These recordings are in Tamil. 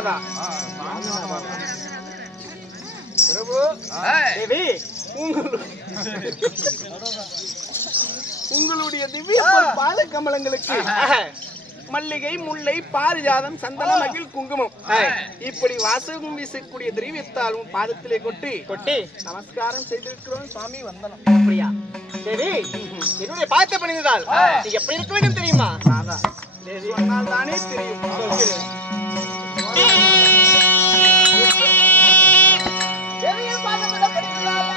சுவாமிநாதா. பிரபு தேவி, உங்களுடைய திவ்ய பாத கமலங்களுக்கு மல்லிகை, முல்லை, பாரிஜாதம், சந்தனம், மகிழ், குங்குமம் இப்படி வாசகம் வீசக்கூடிய திரவியத்தாலும் பாதத்திலே கொட்டி நமஸ்காரம் செய்திருக்கிறோம் சுவாமி. வந்தனம். அப்படியா தேவி? என்னுடைய பாதத்தை பணிந்தால் நீ எப்படி இருக்க வேண்டும் தெரியுமா? தேவி சொன்னால் தானே தெரியும். தேவியின் பாதத்தை பணிந்தால்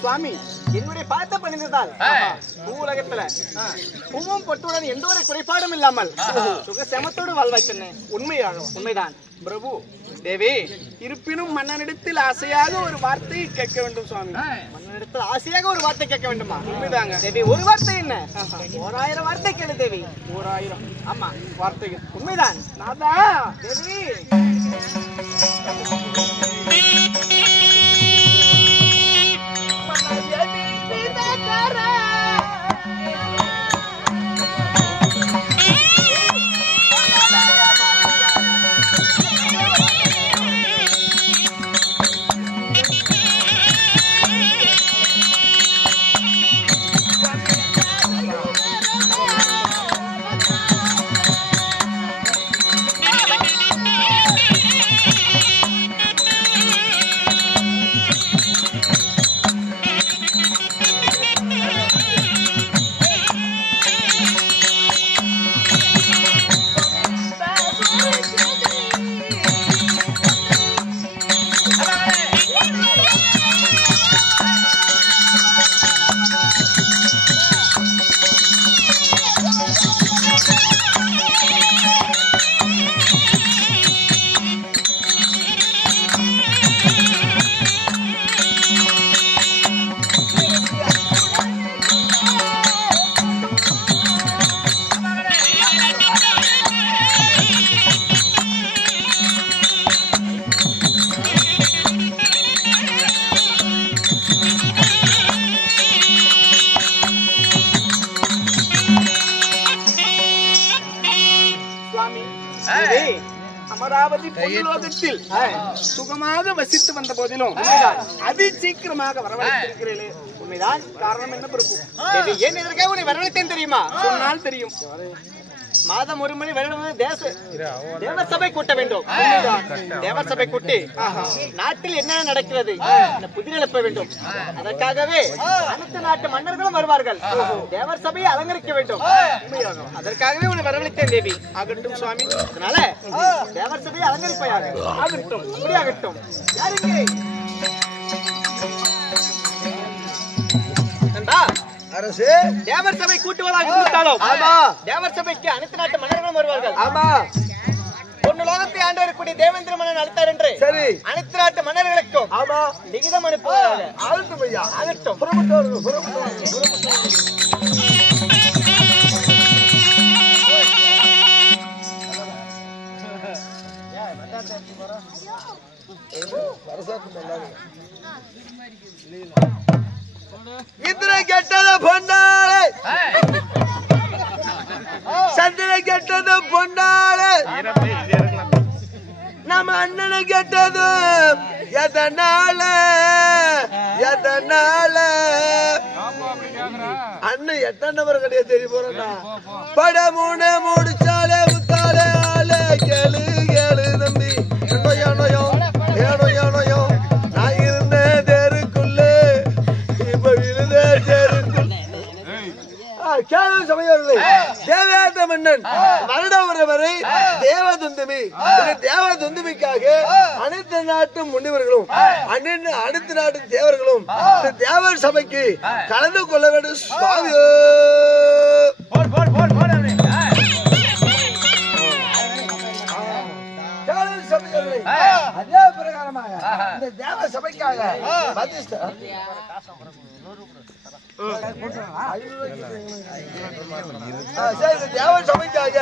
சுவாமி என்னுடைய பாதத்தை பணிந்ததால் பூலகத்துல பூவும் பொட்டுடன் எந்த ஒரு குறைபாடும் இல்லாமல் சுகசமத்தோடு வாழ்வாய்த்தேன். உண்மைதான் பிரபு. தேவி, இருப்பினும் மன்னனிடத்தில் ஆசையாக ஒரு வார்த்தை கேட்க வேண்டும் சுவாமி. மன்னனிடத்தில் ஆசையாக ஒரு வார்த்தை கேட்க வேண்டுமா? உண்மைதாங்க தேவி. ஒரு வார்த்தை என்ன? 1000 வார்த்தை கேளு தேவி. 1000 ஆமா வார்த்தைகள். உண்மைதான் நாதா. தேவி அமராவதி பொன்லோகத்தில் சுகமாக வசித்து வந்த போதிலும் அதி சீக்கிரமாக வரவழைத்திருக்கிறீர்களே, உண்மைதான். காரணம் என்ன பிரபு? ஏன் இதற்காக உன்னை வரவழைத்தேன் தெரியுமா? சொன்னால் தெரியும். மாதம் ஒரு முறை வருடம் தேவர் சபை கூட்ட வேண்டும். தேவர் சபை கூட்டி நாட்டில் என்ன நடக்கிறது புதிர் எழுப்ப வேண்டும். அதற்காகவே அனைத்து நாட்டு மன்னர்களும் வருவார்கள். தேவர் சபையை அலங்கரிக்க வேண்டும். அதற்காகவே உன்னை வரவழைத்தேன் தேவி. ஆகட்டும் சுவாமி. அதனால தேவர் சபையை அலங்கரிப்பையாக ஆகட்டும். அப்படியாகட்டும். யாருக்கு அரசு தேவர் சபை கூட்டுவதாக இருந்தாலும் தேவர் சபைக்கு அனைத்து நாட்டு மன்னர்களும் வருவார்கள். ஆமா, பொன்னுலோகத்தை ஆண்டு வரக்கூடிய தேவேந்திர மன்னன் அழைத்தார் என்று சரி அனைத்து நாட்டு மன்னர்களுக்கும் ஆமா லிகிதம் அனுப்புவாங்க. ஆகட்டும் ஐயா, ஆகட்டும். இந்திர கெட்டத பொன்னாளே சந்திர கெட்டது பொன்னாளே நம்ம அண்ணனை கெட்டது எதனால அண்ணன் எத்தனை நபர் கிடையாது தெரிய போறா பட மூணு முடிச்சாலே முத்தாலே ஆளே கேளு கேளு தம்பி ஏனோ நான் இருந்த தேருக்குள்ள இப்ப இருந்த தேருக்குள்ள கேள்வி சமயம் தேவேந்திர மன்னன் வருடம் வரை தேவதுந்துமி தேவதுந்துமிக்காக அனைத்து நாட்டு முனிவர்களும் அனைத்து நாட்டு தேவர்களும் இந்த தேவர் சபைக்கு கலந்து கொள்ள வேண்டும் சுவாமியோ. அதே பிரகாரமாக இந்த தேவ சபைக்காக தேவ சபைக்காக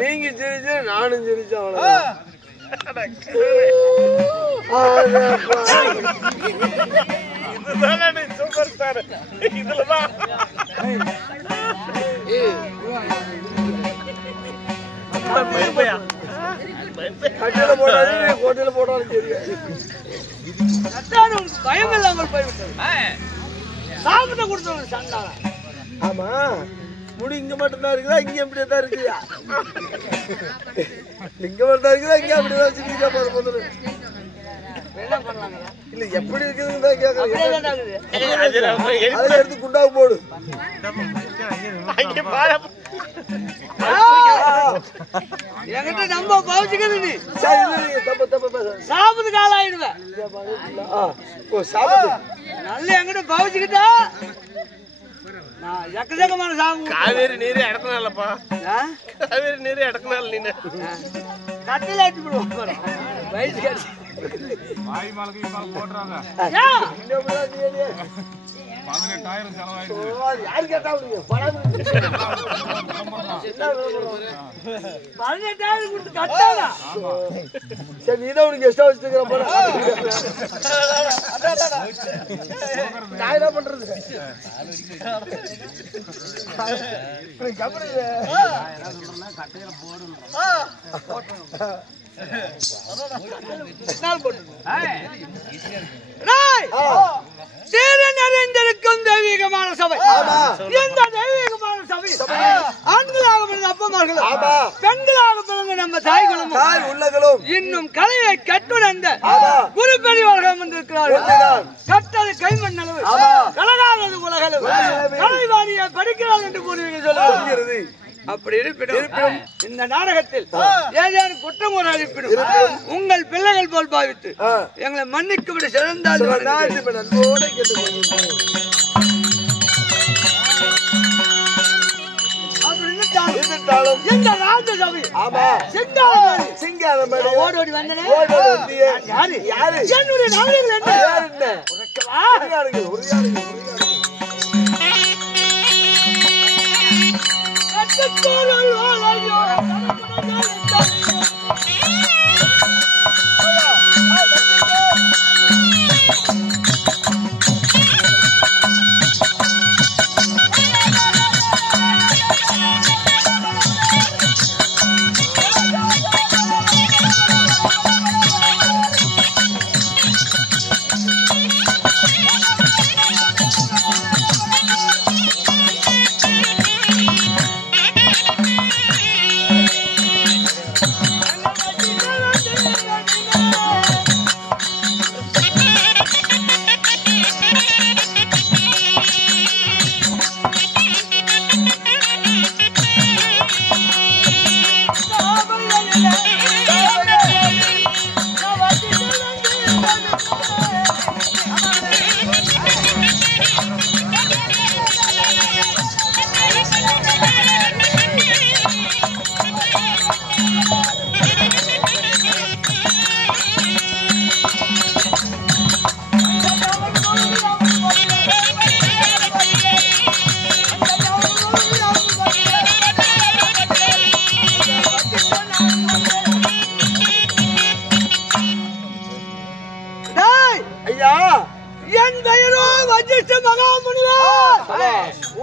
நீங்க சிரிச்சு நானும் சிரிச்சேன். சூப்பர் ஸ்டார் இதுலதான் கட்டில போட்டாலும் கோட்டையில போட்டாலும் தெரியாது. பயம் இல்லாமல் போய்விட்டது. சாப்பிட்ட கொடுத்தவங்க சண்டால. ஆமா முடி இங்க மட்டும்தான் இருக்குதா இங்க எப்படியே தான் இருக்குயா? இங்க மட்டும் இருக்குதா இங்க அப்படியே வச்சுக்கிட்டா போதும். இல்ல எப்படி இருக்குதுன்னு தான் கேக்குறேன். அதுல எடுத்து குண்டாவு போடு. என்கிட்ட நம்ம பவுச்சுக்கிறது நீ சாப்பிட்டு கால ஆயிடுவேன். நல்ல என்கிட்ட பவுச்சுக்கிட்டா எக்கச்சக்கமான சாப்பிடு. காவேரி நீரே இடக்குனாலப்பா. காவேரி நீரே இடக்குனால நீ கட்டில ஆட்டி விடுவோம் வயசு யாரு கேட்டா 18,000 கொடுத்து கட்டாதா? சரி நீதான் உனக்கு எக்ஸ்ட்ரா வச்சுக்கிற போற நான் என்ன பண்றது நிறைந்திருக்கும் தெய்வீகமான சபை. இந்த தெய்வீகமான சபை ஆண்களாக பிறந்த அப்பமார்களும் பெண்களாக பிறந்த நம்ம தாய்களும் உள்ளங்களும் இன்னும் கலையை கட்டுணர்ந்த குரு பெரியவர்கள் வந்திருக்கிறார்கள். கட்டது கைமண் அளவு கலகாதது உலகளவு கலைவாணியை படிக்கிறார் என்று கூறுவீங்க சொல்லுகிறது. அப்படி இருப்பினும் இந்த நாடகத்தில் ஏதேனும் குற்றம் ஒரு அளிப்பினும் உங்கள் பிள்ளைகள் போல் பாவித்து எங்களை மன்னிக்கும்படி சிறந்தால் இந்த ராஜசபை ஓடோடி வந்தனே என்னுடைய நாடகங்கள்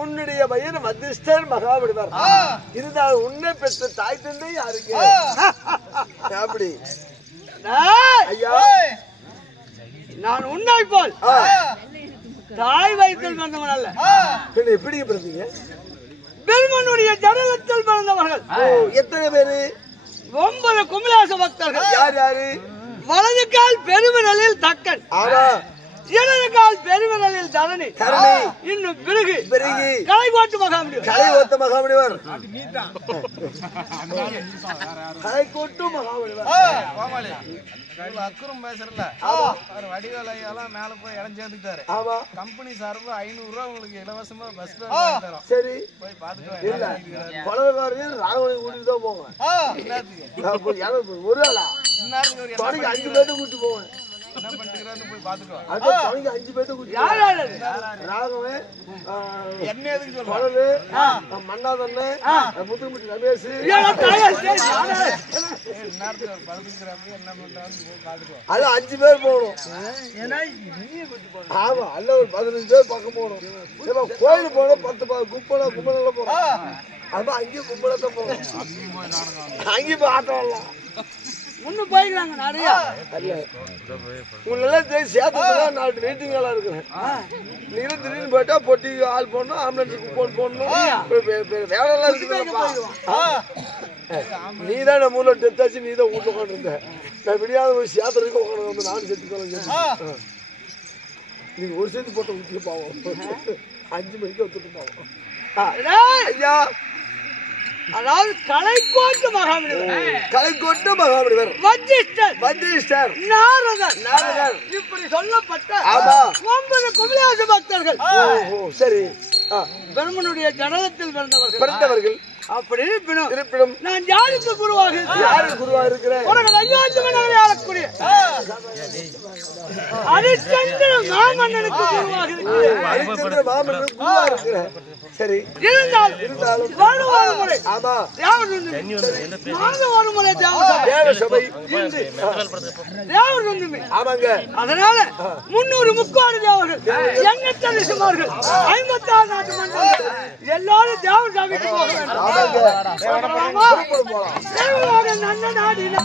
உன்னுடைய பையன் வசிஷ்டர் மகாபலிவர் இருந்தால் உன்னை பெற்ற தாய் தந்தை யாருக்கு? அப்படி ஐயா நான் உன்னை போல் தாய் வயிற்றில் பிறந்தவன் அல்ல. எப்படி பிறந்தீங்க? பெருமனுடைய ஜடலத்தில் பிறந்தவர்கள். எத்தனை பேரு? 9 குமிலாச பக்தர்கள். யார் யாரு? வலது கால் பெருவிரலில் தக்கன், இடது கால் பெருவிரலில் தரணி, இன்னும் பிறகு கலைக்கோட்டு மகாமுனிவர். கலைக்கோட்டு மகாமுனிவர் கலைக்கோட்டு மகாமுனிவர் அக்குறம் பேசுறல வடிவேலையெல்லாம் மேல போய் இளைஞ்சேந்துட்டாரு. கம்பெனி சார்பா 500 ரூபா உங்களுக்கு இலவசமா பஸ் தரோம். சரி போய் பாத்துட்டு இல்ல பலவகாரையும் ராகவனை கூட்டிட்டு தான் போவேன். ஒரு ஆளா 5 பேர்த்த கூட்டு போவேன். என்ன பண்ணிக்கிறான்னு போய் பாத்துட்டு வா. அது 5 பேர்த்த கூட்டி ராகவன் என்ன எதுக்கு சொல்ற? பலரு மன்னாதண்ணே முத்துமுட்டி ரமேஷ் என்ன பண்றான்னு போய் பாத்துட்டு வா. அது 5 பேர் போகணும். ஆமா அல்ல ஒரு 15 பேர் பக்கம் போகணும். கோயில் போனோம் 10 கும்பல போறோம். அது அங்கேயும் கும்பலத்தான் போகணும். அங்கேயும் போய் ஆட்டம் வரலாம். முன்னு போய்க்கிறாங்க நிறைய. உங்களெல்லாம் சேர்த்து 4 வெயிட்டிங் எல்லாம் இருக்கிறேன். நீங்க திடீர்னு போயிட்டா பொட்டி ஆள் போடணும், ஆம்புலன்ஸுக்கு போடணும், வேலை எல்லாம் இருக்கு. நீதான் நம்ம ஊர்ல டெத் ஆச்சு, நீதான் வீட்டுல உட்காந்து இருந்த. நான் விடியாத போய் சேர்த்துறதுக்கு உட்காந்து நானும் சேர்த்துக்கலாம். நீங்க ஒரு சேர்த்து போட்ட ஊட்டிட்டு போவோம். 5 மணிக்கு ஒத்துட்டு போவோம். ஐயா அதாவது கலைக்கோட்டு மகாமுனிவர், கலைக்கோட்டு மகாமுனிவர், வசிஷ்டர், நாரதர் இப்படி சொல்லப்பட்ட 9 குமிலாச பக்தர்கள். சரி பெருமனுடைய ஜடலத்தில் பிறந்தவர்கள். அப்படி இருப்பினும் நான் யாருக்கு குருவாக யாருக்கு குருவா இருக்கிறேன்? உனக்கு அயோத்தி மன்னரை ஆளக்கூடிய ஹரிச்சந்திர மாமன்னனுக்கு குருவாக இருக்கிறேன். ஹரிச்சந்திர மாமன்னனுக்கு குருவா இருக்கிறேன். சரி, இருந்தாலும் வருவாரு முறை ஆமா தேவர் நாங்க ஒரு முறை தேவ சபை தேவர் ஒன்றுமே. ஆமாங்க. அதனால 300 முக்காடு தேவர்கள், எண்ணற்ற ரிஷிமார்கள், 56 நாட்டு மன்னர்கள் எல்லாரும் தேவர் சபைக்கு போக வேண்டும். தேவராக நல்ல நாடின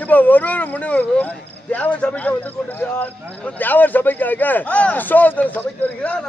இப்ப ஒரு முனிவரும் தேவர் சபைக்கு வந்து கொண்டிருக்கிறார். தேவர் சபைக்காக விஸ்வாமித்திர சபைக்கு வருகிறார்.